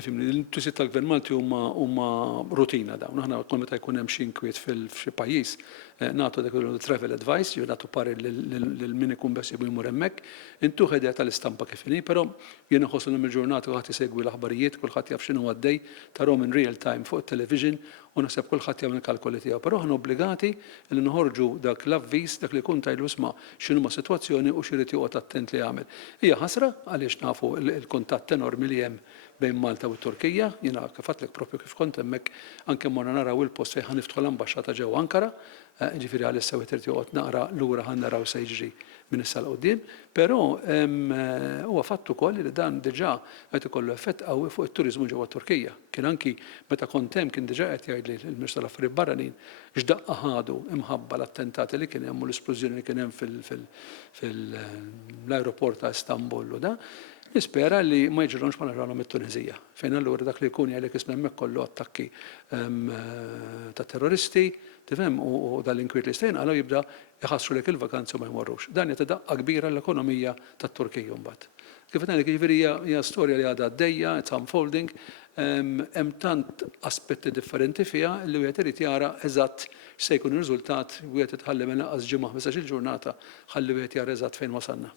Fimni, l-intwisiet tal-Gvern Malti huma rutina dawn. Aħna kull meta jkun hemm xi inkwiet f'xi pajjiż, nagħtu dak travel advice, jew nagħtu pari lil min ikun beħsieb jmur hemmhekk, intuħ idea tal-istampa kif inhi, però jien iħossu lum il-ġurnata kulħadd isegwi l-aħbarijiet, kulħadd jaf x'inhu għaddej, tarahom in real time fuq it-television u naħseb kulħadd jagħmel il-kalkoli tiegħu. Però aħna obbligati li noħorġu dak l-avviż dak li jkun tajlu isma' x'inhuma sitwazzjoni u x'irid joqgħod attent li jagħmel. Hija ħasra għaliex nafu l-kuntatt enormi li hemm bejn Malta u Turkija, jiena kif għadlek propju kif kont hemmhekk anke morna naraw il-post fejn ħaniftħu l-ambaxxata ġewwa Ankara, ġifieri għalissa wieħed irid joqgħod naqra lura ħan naraw se jiġri minn issa l qudiem, però huwa fatt ukoll li dan diġà qed ikollu effett qawwi fuq it-turiżmu ġewwa Turkija. Kien anki meta kont hemm kien diġà qed jgħidli l-Ministru tal-Affarijiet Barranin x'daqqa ħadu imħabba l-attentati li kien hemm u l-esplużjoni li kien hemm fl-ajruport ta' Istanbul u da. Nispera li ma jġrilhomx ma narawhom it-Tunisija, fejn allura dak li jkun jgħidlek isma' hemmhekk kollu attakki ta' terroristi, tifhem, u dal-inkwiet li stejn għalhom jibda iħassru lek il-vakanzi u ma jmorrux. Dan jagħti daqqa kbira l-ekonomija tat-Turkija mbagħad. Kif ngħidlek jiġifieri hija storja li għadha għaddejja, it's unfolding, hemm tant aspetti differenti fiha li wieħed irid jara eżatt x'se jkun ir-riżultat wieħed itħalli minn inqas ġimgħa 15-il ġurnata ħalli wieħed jara eżatt fejn wasalna.